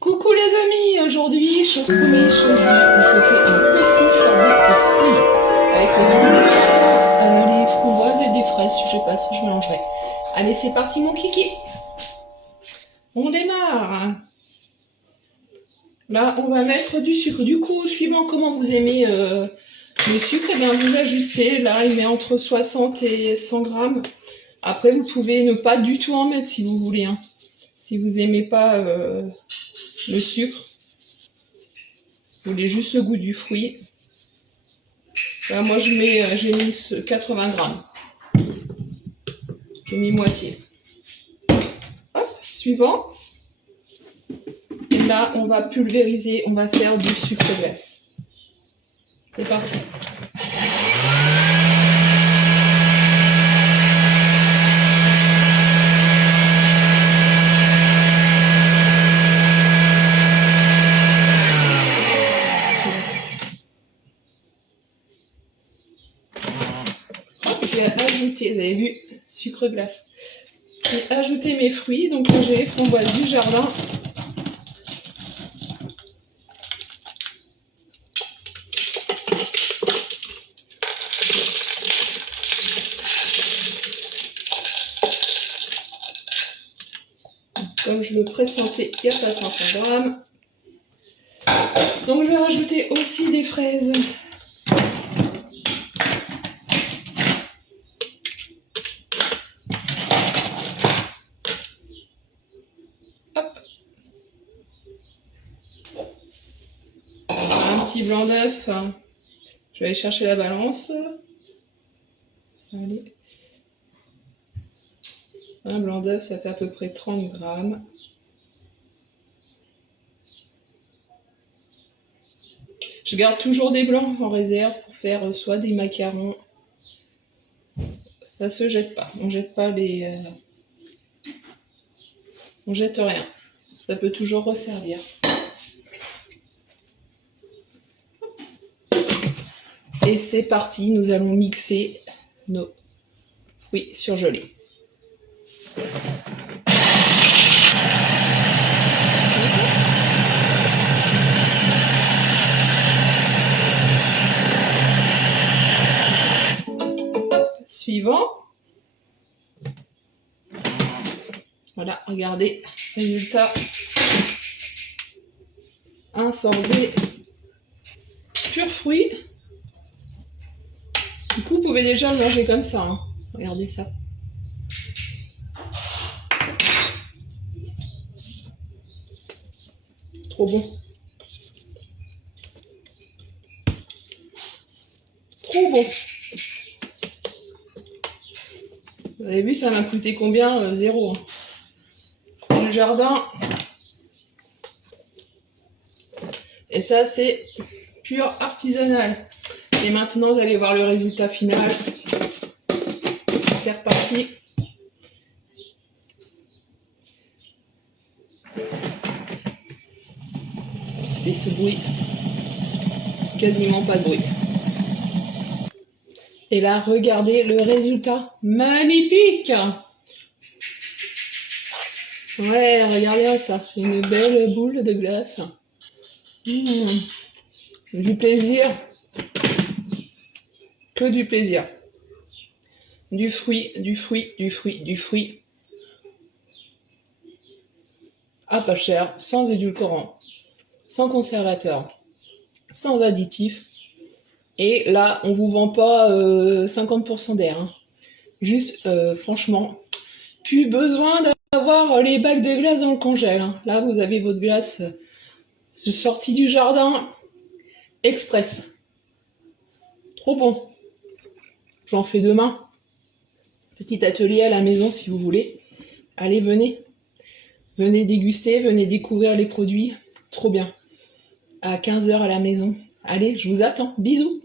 Coucou les amis, aujourd'hui, chose première, chose due, on se fait un petit sandwich de fruits avec les framboises et des fraises, je sais pas si je mélangerai. Allez, c'est parti mon kiki. On démarre. Là, on va mettre du sucre. Du coup, suivant comment vous aimez le sucre, et bien vous ajustez. Là, il met entre 60 et 100 grammes. Après, vous pouvez ne pas du tout en mettre si vous voulez. Hein. Si vous aimez pas le sucre, vous voulez juste le goût du fruit. Là, moi, j'ai mis 80 grammes. J'ai mis moitié. Hop, suivant. Et là, on va pulvériser, on va faire du sucre glace. C'est parti. J'ai ajouté, vous avez vu, sucre glace. J'ai ajouté mes fruits, donc là j'ai les framboises du jardin. Comme je le pressentais, il n'y a pas 500 grammes. Donc je vais rajouter aussi des fraises. Un petit blanc d'œuf. Je vais aller chercher la balance. Allez. Un blanc d'œuf, ça fait à peu près 30 grammes. Je garde toujours des blancs en réserve pour faire soit des macarons. Ça se jette pas. On jette pas les... On jette rien. Ça peut toujours resservir. Et c'est parti, nous allons mixer nos fruits surgelés. Hop, suivant. Voilà, regardez, résultat. Un sorbet pur fruit. Du coup, vous pouvez déjà le manger comme ça. Hein. Regardez ça. Trop bon. Trop bon. Vous avez vu, ça m'a coûté combien? 0. Hein. Le jardin. Et ça, c'est pur artisanal. Et maintenant, vous allez voir le résultat final. C'est reparti. Et ce bruit, quasiment pas de bruit. Et là, regardez le résultat. Magnifique! Ouais, regardez ça. Une belle boule de glace. Du plaisir. Que du plaisir. Du fruit, du fruit, du fruit, du fruit. À pas cher, sans édulcorant, sans conservateur, sans additif. Et là, on vous vend pas 50% d'air. Hein. Juste, franchement, plus besoin d'avoir les bacs de glace dans le congèle. Hein. Là, vous avez votre glace sortie du jardin, express. Trop bon. J'en fais demain. Petit atelier à la maison si vous voulez. Allez, venez. Venez déguster, venez découvrir les produits. Trop bien. À 15 h à la maison. Allez, je vous attends. Bisous.